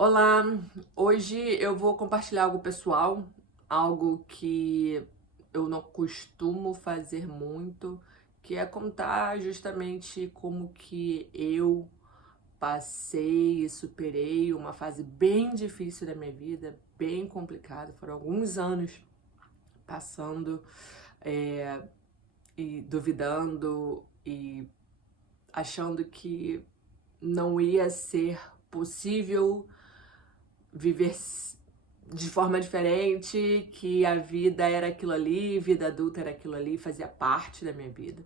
Olá, hoje eu vou compartilhar algo pessoal, algo que eu não costumo fazer muito, que é contar justamente como que eu passei e superei uma fase bem difícil da minha vida, bem complicada. Foram alguns anos passando é, e duvidando e achando que não ia ser possível viver de forma diferente, que a vida era aquilo ali, vida adulta era aquilo ali, fazia parte da minha vida.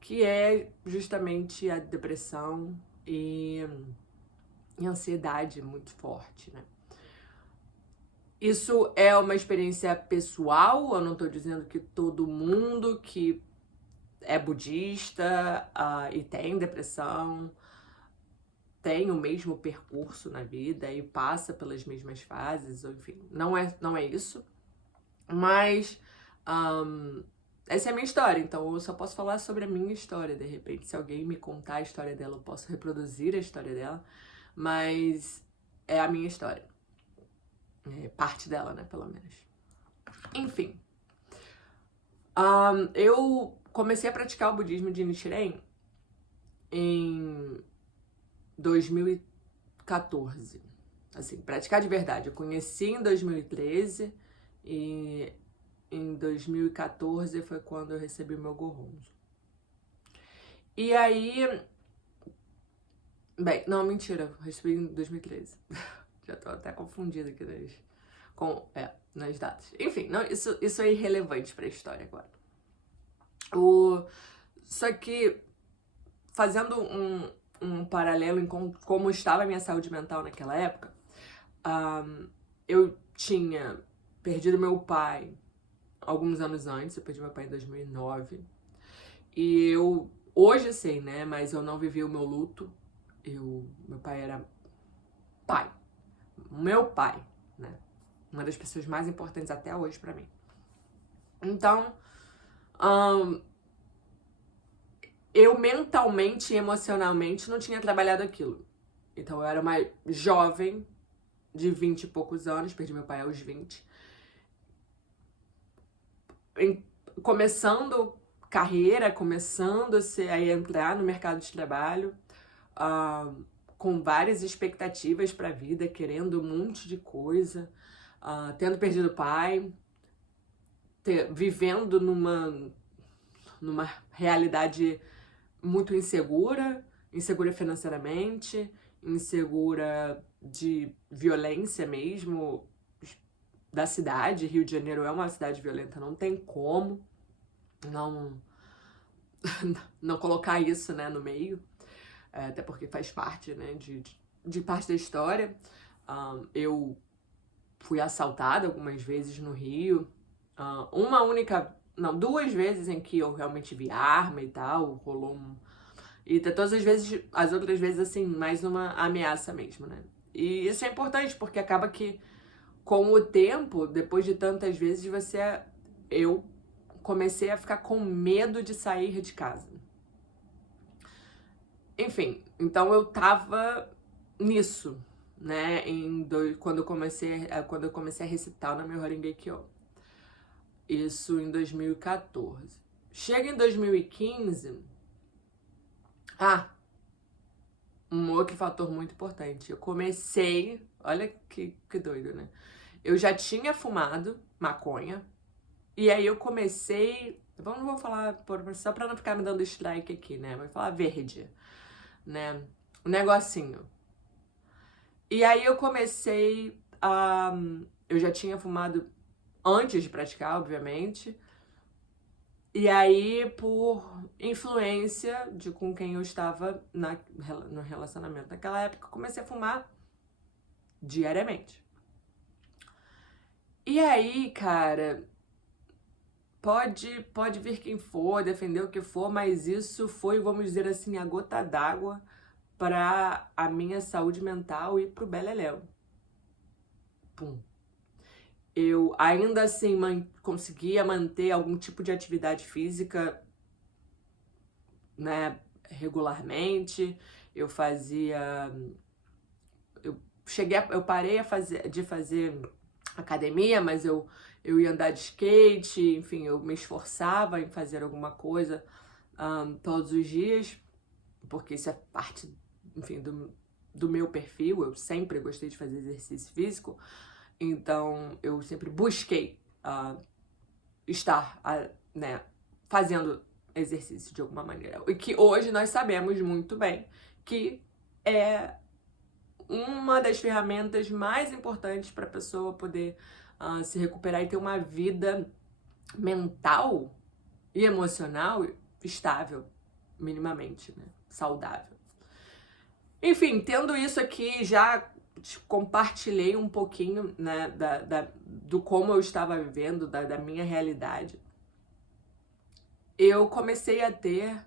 Que é justamente a depressão e ansiedade muito forte, né? Isso é uma experiência pessoal, eu não tô dizendo que todo mundo que é budista e tem depressão tem o mesmo percurso na vida e passa pelas mesmas fases, ou enfim, não é isso. Mas essa é a minha história, então eu só posso falar sobre a minha história. De repente, se alguém me contar a história dela, eu posso reproduzir a história dela, mas é a minha história. É parte dela, né, pelo menos. Enfim, eu comecei a praticar o budismo de Nichiren em 2014. Assim, praticar de verdade. Eu conheci em 2013 e em 2014 foi quando eu recebi o meu Gohonzo. E aí, bem, não, mentira, eu recebi em 2013. Já tô até confundida aqui nas datas. Enfim, não, isso é irrelevante pra história agora. Só que, fazendo um paralelo em como estava a minha saúde mental naquela época, eu tinha perdido meu pai alguns anos antes. Eu perdi meu pai em 2009. E eu, hoje sei, né, mas eu não vivi o meu luto. Meu pai era pai. Meu pai, né? Uma das pessoas mais importantes até hoje pra mim. Então, eu mentalmente e emocionalmente não tinha trabalhado aquilo. Então, eu era uma jovem de 20 e poucos anos, perdi meu pai aos 20. Começando carreira, começando a entrar no mercado de trabalho, com várias expectativas para a vida, querendo um monte de coisa, tendo perdido o pai, vivendo numa realidade muito insegura financeiramente, insegura de violência mesmo, da cidade. Rio de Janeiro é uma cidade violenta, não tem como não, não colocar isso, né, no meio. Até porque faz parte, né, de parte da história. Eu fui assaltada algumas vezes no Rio. Duas vezes em que eu realmente vi arma e tal, rolou um... E todas as vezes, as outras vezes, assim, mais uma ameaça mesmo, né? E isso é importante, porque acaba que, com o tempo, depois de tantas vezes, eu comecei a ficar com medo de sair de casa. Enfim, então eu tava nisso, né, quando eu comecei a recitar no meu Haringekyo. Isso em 2014. Chega em 2015, um outro fator muito importante. Eu comecei, olha que doido, né? Eu já tinha fumado maconha, e aí eu comecei, não vou falar, só pra não ficar me dando strike aqui, né? Vou falar verde, né? Um negocinho. E aí eu comecei a... Eu já tinha fumado antes de praticar, obviamente. E aí, por influência de com quem eu estava no relacionamento naquela época, eu comecei a fumar diariamente. E aí, cara, pode vir quem for, defender o que for, mas isso foi, vamos dizer assim, a gota d'água para a minha saúde mental e pro beleléu. Pum. Eu ainda assim conseguia manter algum tipo de atividade física, né, regularmente. Eu eu parei de fazer academia, mas eu ia andar de skate, enfim, eu me esforçava em fazer alguma coisa todos os dias, porque isso é parte, enfim, do meu perfil. Eu sempre gostei de fazer exercício físico, então eu sempre busquei estar, né, fazendo exercício de alguma maneira. E que hoje nós sabemos muito bem que é uma das ferramentas mais importantes para a pessoa poder se recuperar e ter uma vida mental e emocional estável, minimamente, né? Saudável. Enfim, tendo isso aqui, já compartilhei um pouquinho, né, do como eu estava vivendo, da minha realidade. Eu comecei a ter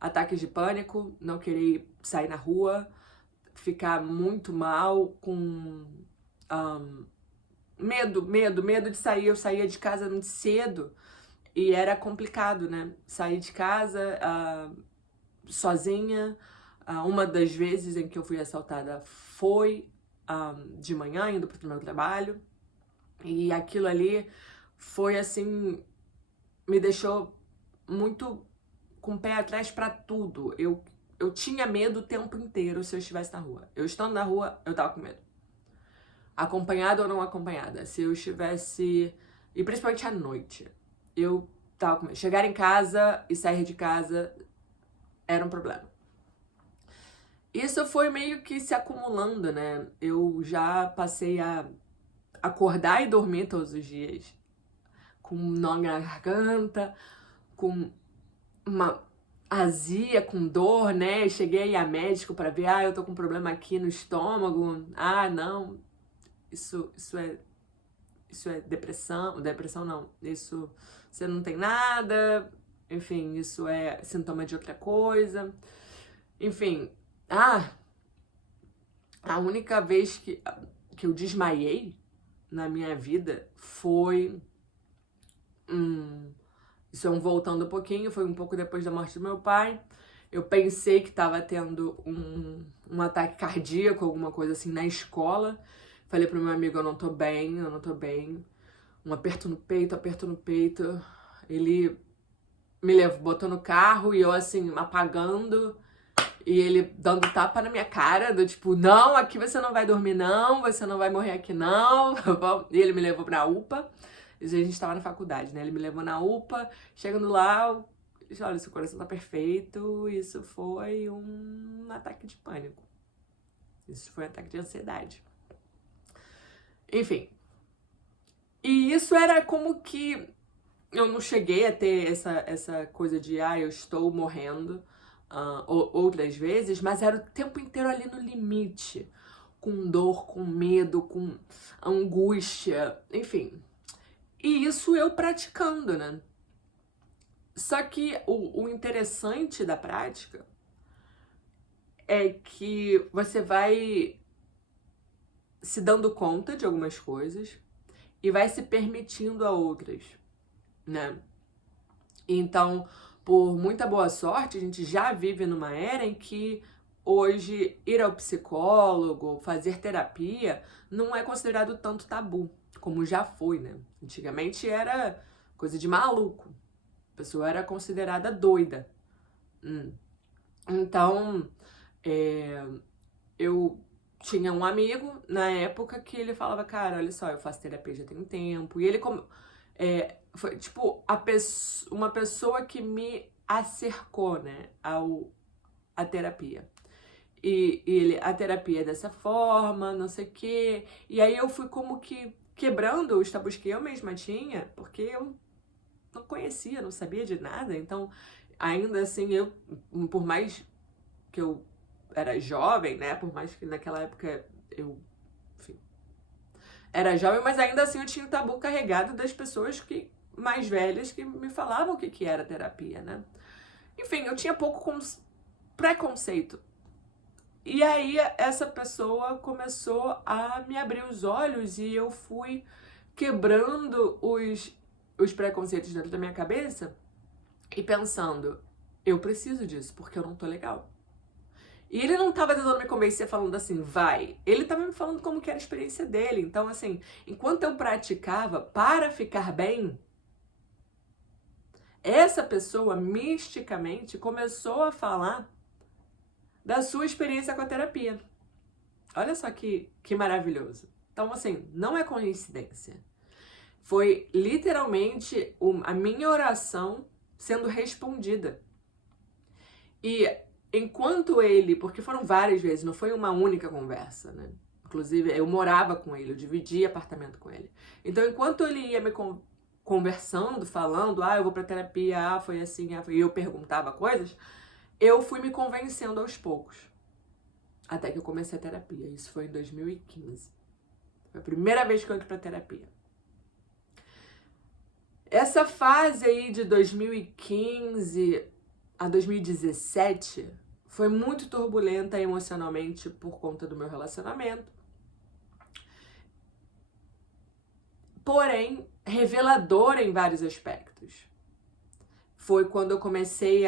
ataques de pânico, não querer sair na rua, ficar muito mal, com medo de sair. Eu saía de casa muito cedo e era complicado, né? Sair de casa sozinha. Uma das vezes em que eu fui assaltada foi de manhã, indo para o meu trabalho. E aquilo ali foi assim, me deixou muito com o pé atrás para tudo. Eu tinha medo o tempo inteiro se eu estivesse na rua. Eu estando na rua, eu tava com medo. Acompanhada ou não acompanhada. Se eu estivesse... E principalmente à noite. Eu tava com medo. Chegar em casa e sair de casa era um problema. Isso foi meio que se acumulando, né? Eu já passei a acordar e dormir todos os dias com um nó na garganta, com uma azia, com dor, né? Cheguei aí a médico para ver, eu tô com um problema aqui no estômago. Não, isso é depressão. Depressão não, isso você não tem nada. Enfim, isso é sintoma de outra coisa. Enfim, a única vez que eu desmaiei na minha vida foi isso é voltando um pouquinho, foi um pouco depois da morte do meu pai. Eu pensei que estava tendo um ataque cardíaco, alguma coisa assim, na escola. Falei pro meu amigo, eu não tô bem. Um aperto no peito. Ele me levou, botou no carro e eu assim, apagando. E ele dando tapa na minha cara, do tipo, não, aqui você não vai dormir não, você não vai morrer aqui não. E ele me levou pra UPA. A gente tava na faculdade, né? Ele me levou na UPA, chegando lá, disse, olha, seu coração tá perfeito. Isso foi um ataque de pânico. Isso foi um ataque de ansiedade. Enfim. E isso era como que eu não cheguei a ter essa coisa de, eu estou morrendo outras vezes, mas era o tempo inteiro ali no limite. Com dor, com medo, com angústia, enfim. E isso eu praticando, né? Só que o interessante da prática é que você vai se dando conta de algumas coisas e vai se permitindo a outras, né? Então, por muita boa sorte, a gente já vive numa era em que hoje ir ao psicólogo, fazer terapia, não é considerado tanto tabu, como já foi, né? Antigamente era coisa de maluco. A pessoa era considerada doida. Então, eu tinha um amigo na época que ele falava, cara, olha só, eu faço terapia já tem um tempo. E ele foi tipo uma pessoa que me acercou, né, à terapia. E ele, a terapia é dessa forma, não sei o quê. E aí eu fui como que quebrando os tabus que eu mesma tinha, porque eu não conhecia, não sabia de nada. Então, ainda assim, por mais que eu era jovem, né, por mais que naquela época eu, enfim, era jovem, mas ainda assim eu tinha o tabu carregado das pessoas mais velhas que me falavam o que era terapia, né? Enfim, eu tinha pouco preconceito. E aí essa pessoa começou a me abrir os olhos e eu fui quebrando os preconceitos dentro da minha cabeça e pensando, eu preciso disso porque eu não tô legal. E ele não tava tentando me convencer falando assim, vai. Ele tava me falando como que era a experiência dele. Então, assim, enquanto eu praticava para ficar bem, essa pessoa, misticamente, começou a falar da sua experiência com a terapia. Olha só que maravilhoso. Então, assim, não é coincidência. Foi literalmente a minha oração sendo respondida. E enquanto ele, porque foram várias vezes, não foi uma única conversa, né? Inclusive, eu morava com ele, eu dividia apartamento com ele. Então, enquanto ele ia me conversando, falando, eu vou pra terapia, foi assim, e eu perguntava coisas, eu fui me convencendo aos poucos. Até que eu comecei a terapia. Isso foi em 2015. Foi a primeira vez que eu entrei pra terapia. Essa fase aí de 2015 a 2017 foi muito turbulenta emocionalmente por conta do meu relacionamento. Porém, reveladora em vários aspectos. Foi quando eu comecei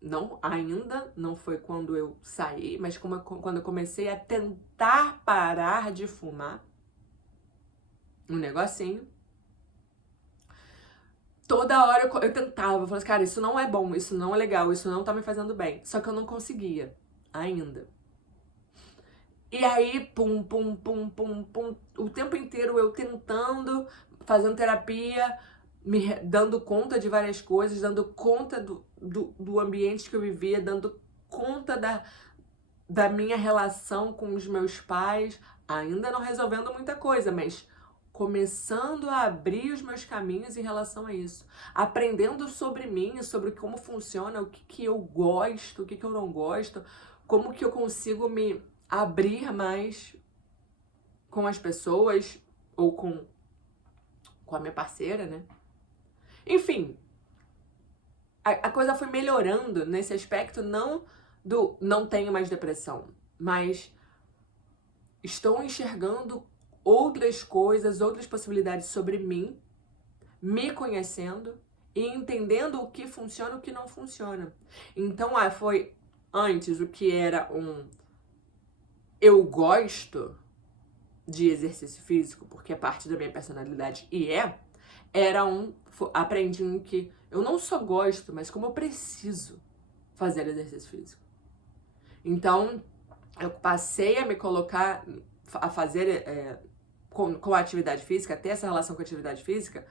não foi quando eu saí, mas quando eu comecei a tentar parar de fumar um negocinho. Toda hora eu tentava, eu falava, cara, isso não é bom, isso não é legal, isso não tá me fazendo bem. Só que eu não conseguia, ainda. E aí, pum, pum, pum, pum, pum, o tempo inteiro eu tentando, fazendo terapia, me dando conta de várias coisas, dando conta do ambiente que eu vivia, dando conta da minha relação com os meus pais, ainda não resolvendo muita coisa, mas começando a abrir os meus caminhos em relação a isso. Aprendendo sobre mim, sobre como funciona, o que eu gosto, o que eu não gosto, como que eu consigo me abrir mais com as pessoas ou com a minha parceira, né? Enfim, a coisa foi melhorando nesse aspecto, não tenho mais depressão, mas estou enxergando outras coisas, outras possibilidades sobre mim, me conhecendo e entendendo o que funciona e o que não funciona. Então, foi antes o que era eu gosto de exercício físico, porque é parte da minha personalidade e aprendi que eu não só gosto, mas como eu preciso fazer exercício físico. Então, eu passei a me colocar, a fazer com a atividade física, ter essa relação com a atividade física,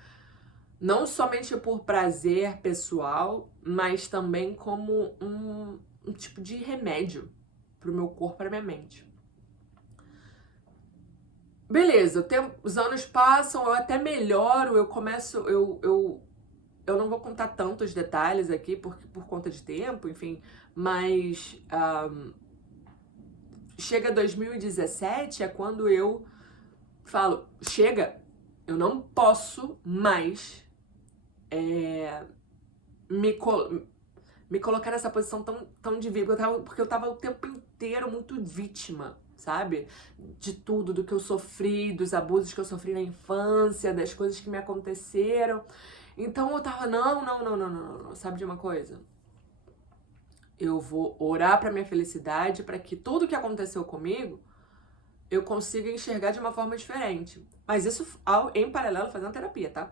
não somente por prazer pessoal, mas também como um tipo de remédio pro meu corpo, pra minha mente. Beleza, os anos passam, eu até melhoro, eu começo, eu não vou contar tantos detalhes aqui por conta de tempo, enfim, mas chega 2017 é quando eu falo, chega, eu não posso mais me colocar nessa posição tão de vítima, porque eu tava o tempo inteiro muito vítima, sabe? De tudo, do que eu sofri, dos abusos que eu sofri na infância, das coisas que me aconteceram. Então eu tava, não, sabe de uma coisa? Eu vou orar pra minha felicidade, pra que tudo que aconteceu comigo eu consiga enxergar de uma forma diferente. Mas isso em paralelo fazendo terapia, tá?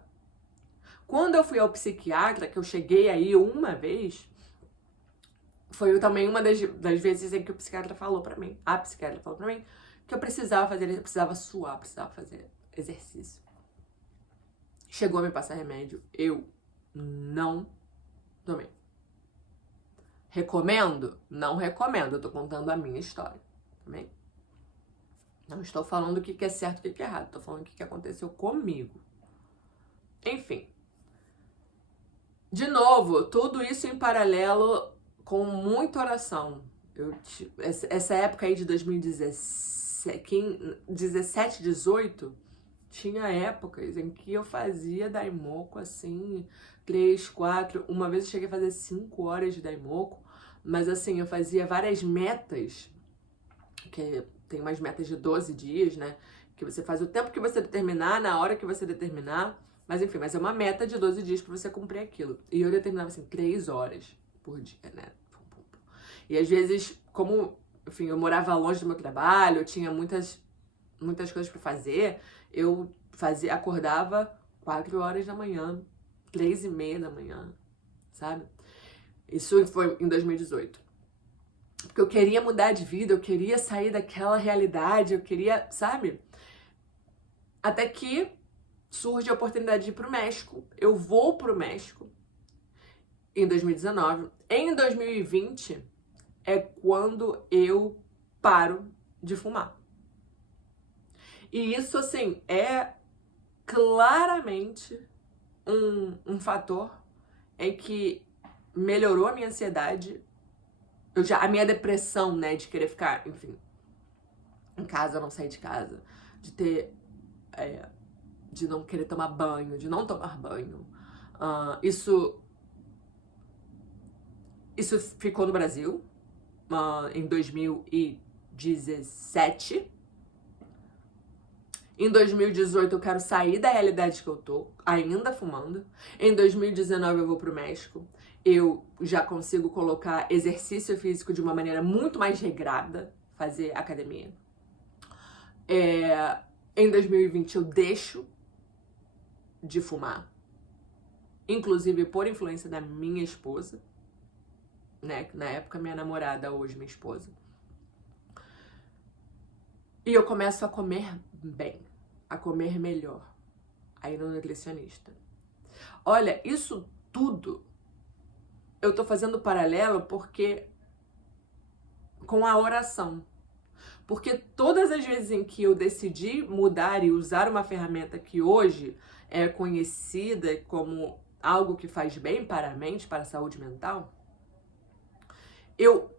Quando eu fui ao psiquiatra, que eu cheguei aí uma vez, foi também uma das vezes em que a psiquiatra falou pra mim, que eu precisava suar, precisava fazer exercício. Chegou a me passar remédio, eu não tomei. Recomendo? Não recomendo, eu tô contando a minha história, também. Não estou falando o que é certo e o que é errado, estou falando o que aconteceu comigo. Enfim. De novo, tudo isso em paralelo com muita oração. Essa época aí de 2017, 18, tinha épocas em que eu fazia Daimoku assim, 3, 4, uma vez eu cheguei a fazer 5 horas de Daimoku, mas assim, eu fazia várias metas, que tem umas metas de 12 dias, né? Que você faz o tempo que você determinar, na hora que você determinar, mas enfim, mas é uma meta de 12 dias pra você cumprir aquilo. E eu determinava assim, 3 horas por dia, né? E às vezes, como enfim, eu morava longe do meu trabalho, eu tinha muitas coisas pra fazer. Eu acordava 4 horas da manhã, 3:30 da manhã, sabe? Isso foi em 2018. Porque eu queria mudar de vida, eu queria sair daquela realidade, eu queria, sabe? Até que surge a oportunidade de ir pro México. Eu vou pro México em 2019. Em 2020 é quando eu paro de fumar. E isso, assim, é claramente um fator em que melhorou a minha ansiedade, a minha depressão, né, de querer ficar, enfim, em casa, não sair de casa, de ter, de não querer tomar banho, de não tomar banho. Isso ficou no Brasil, em 2017. Em 2018 eu quero sair da realidade que eu tô, ainda fumando. Em 2019 eu vou pro México. Eu já consigo colocar exercício físico de uma maneira muito mais regrada, fazer academia. Em 2020 eu deixo de fumar, inclusive por influência da minha esposa, né? Na época minha namorada, hoje minha esposa. E eu começo a comer bem, a comer melhor, aí no nutricionista. Olha, isso tudo eu tô fazendo paralelo porque com a oração. Porque todas as vezes em que eu decidi mudar e usar uma ferramenta que hoje é conhecida como algo que faz bem para a mente, para a saúde mental, eu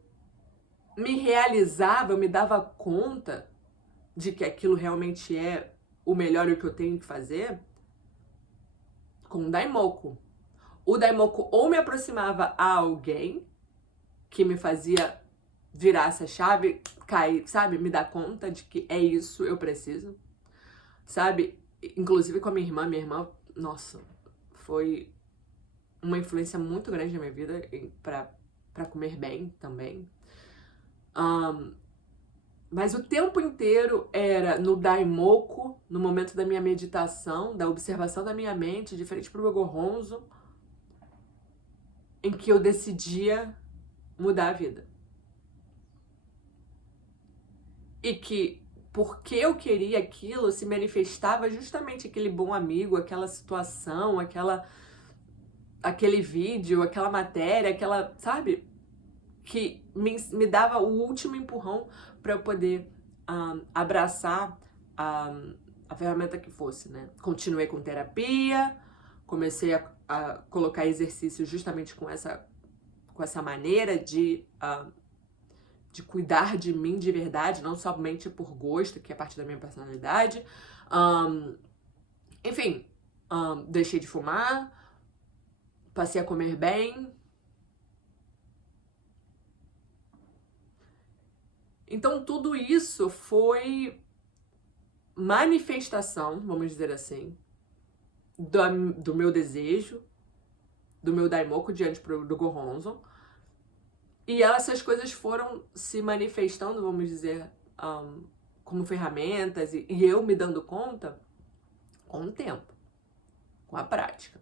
me realizava, eu me dava conta de que aquilo realmente é o melhor e o que eu tenho que fazer com o Daimoku. O Daimoku ou me aproximava a alguém que me fazia virar essa chave, cair, sabe? Me dar conta de que é isso, eu preciso, sabe? Inclusive com a minha irmã, nossa, foi uma influência muito grande na minha vida pra comer bem também. Mas o tempo inteiro era no Daimoku, no momento da minha meditação, da observação da minha mente, de frente pro meu Gohonzo, em que eu decidia mudar a vida. E que, porque eu queria aquilo, se manifestava justamente aquele bom amigo, aquela situação, aquele vídeo, aquela matéria, aquela, sabe? Que me dava o último empurrão para eu poder abraçar a ferramenta que fosse, né? Continuei com terapia, comecei a colocar exercício justamente com essa maneira de cuidar de mim de verdade, não somente por gosto, que é parte da minha personalidade. Enfim, deixei de fumar, passei a comer bem. Então, tudo isso foi manifestação, vamos dizer assim, do meu desejo, do meu Daimoku diante do Gohonzo. E essas coisas foram se manifestando, vamos dizer, como ferramentas, e eu me dando conta com o tempo, com a prática.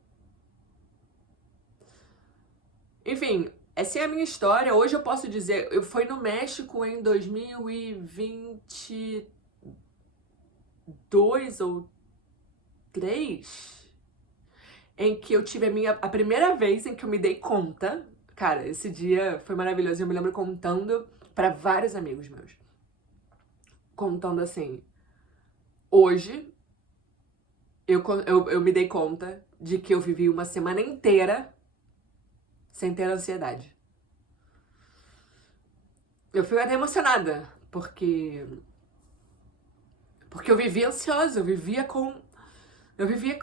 Enfim, essa é a minha história. Hoje eu posso dizer, eu fui no México em 2022 ou 3, em que eu tive a primeira vez em que eu me dei conta. Cara, esse dia foi maravilhoso. Eu me lembro contando para vários amigos meus. Contando assim, hoje eu me dei conta de que eu vivi uma semana inteira sem ter ansiedade. Eu fui até emocionada, porque eu vivia ansiosa, eu vivia com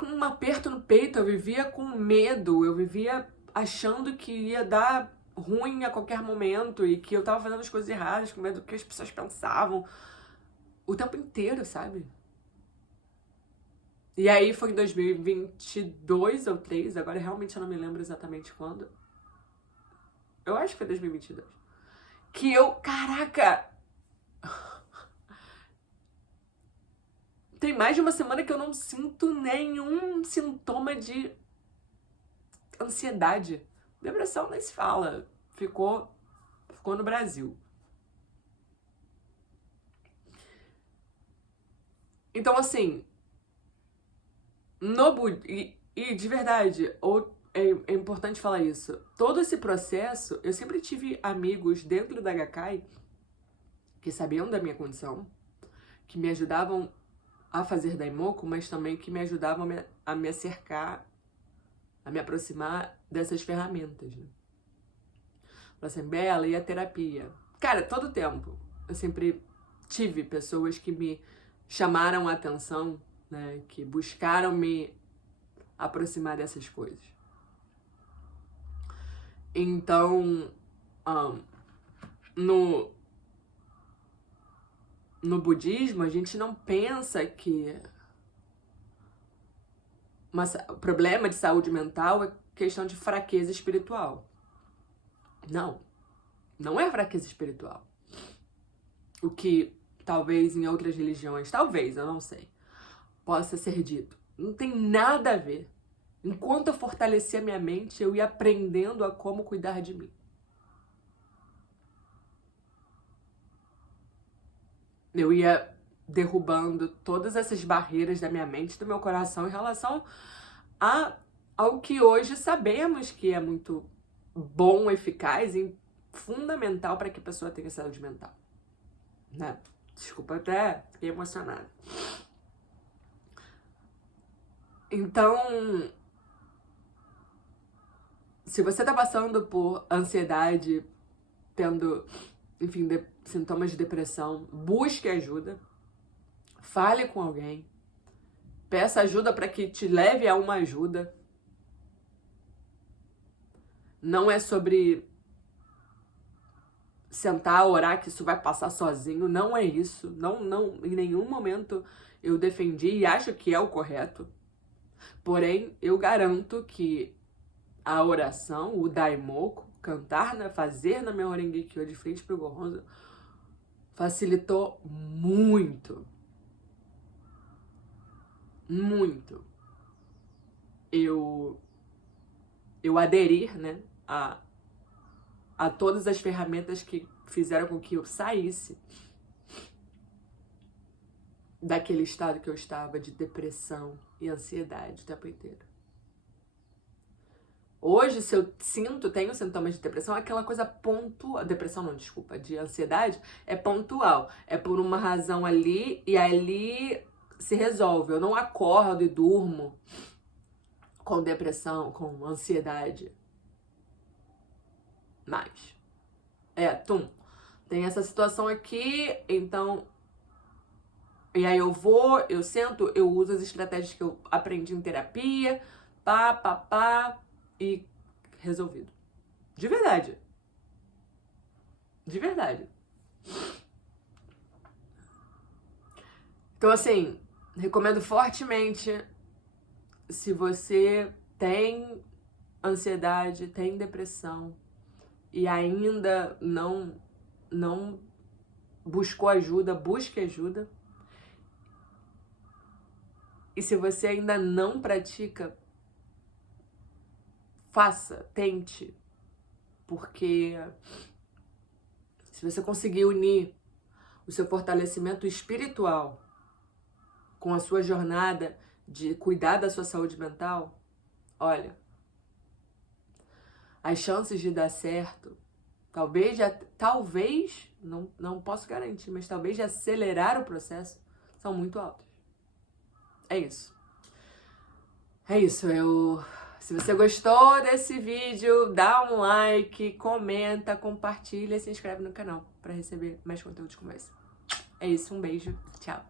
um aperto no peito, eu vivia com medo, eu vivia achando que ia dar ruim a qualquer momento e que eu tava fazendo as coisas erradas, com medo do que as pessoas pensavam. O tempo inteiro, sabe? E aí foi em 2022 ou 3, agora realmente eu não me lembro exatamente quando. Eu acho que foi 2022. que eu, caraca, tem mais de uma semana que eu não sinto nenhum sintoma de ansiedade. Depressão nem se fala, ficou no Brasil. Então, assim, e de verdade, é importante falar isso. Todo esse processo, eu sempre tive amigos dentro da Gakkai que sabiam da minha condição, que me ajudavam a fazer Daimoku, mas também que me ajudavam a me acercar, a me aproximar dessas ferramentas, né? Falaram assim, Bela, e a terapia? Cara, todo tempo eu sempre tive pessoas que me chamaram a atenção, né, que buscaram me aproximar dessas coisas. Então, no budismo, a gente não pensa que o problema de saúde mental é questão de fraqueza espiritual. Não é fraqueza espiritual. O que talvez em outras religiões, talvez, eu não sei, possa ser dito. Não tem nada a ver. Enquanto eu fortalecia minha mente, eu ia aprendendo a como cuidar de mim. Eu ia derrubando todas essas barreiras da minha mente, do meu coração, em relação ao que hoje sabemos que é muito bom, eficaz e fundamental para que a pessoa tenha saúde mental. Né? Desculpa, até fiquei emocionada. Então, se você tá passando por ansiedade, tendo, enfim, sintomas de depressão, busque ajuda, fale com alguém, peça ajuda para que te leve a uma ajuda. Não é sobre sentar, orar, que isso vai passar sozinho. Não é isso. Não, em nenhum momento eu defendi e acho que é o correto. Porém, eu garanto que a oração, o Daimoku, fazer na minha Horengekyo de frente pro Gohonzon, facilitou muito. Muito. Eu aderir, né, a todas as ferramentas que fizeram com que eu saísse daquele estado que eu estava de depressão e ansiedade o tempo inteiro. Hoje, se eu tenho sintomas de depressão, é aquela coisa pontual. Depressão não, desculpa, de ansiedade é pontual. É por uma razão ali e ali se resolve. Eu não acordo e durmo com depressão, com ansiedade. Mas, tem essa situação aqui, então, e aí eu sento, eu uso as estratégias que eu aprendi em terapia, e resolvido. De verdade. De verdade. Então, assim, recomendo fortemente, se você tem ansiedade, tem depressão e ainda não buscou ajuda, busque ajuda. E se você ainda não pratica, faça, tente. Porque se você conseguir unir o seu fortalecimento espiritual com a sua jornada de cuidar da sua saúde mental, olha, as chances de dar certo, talvez, não posso garantir, mas talvez de acelerar o processo, são muito altas. É isso. Se você gostou desse vídeo, dá um like, comenta, compartilha e se inscreve no canal para receber mais conteúdos como esse. É isso, um beijo, tchau.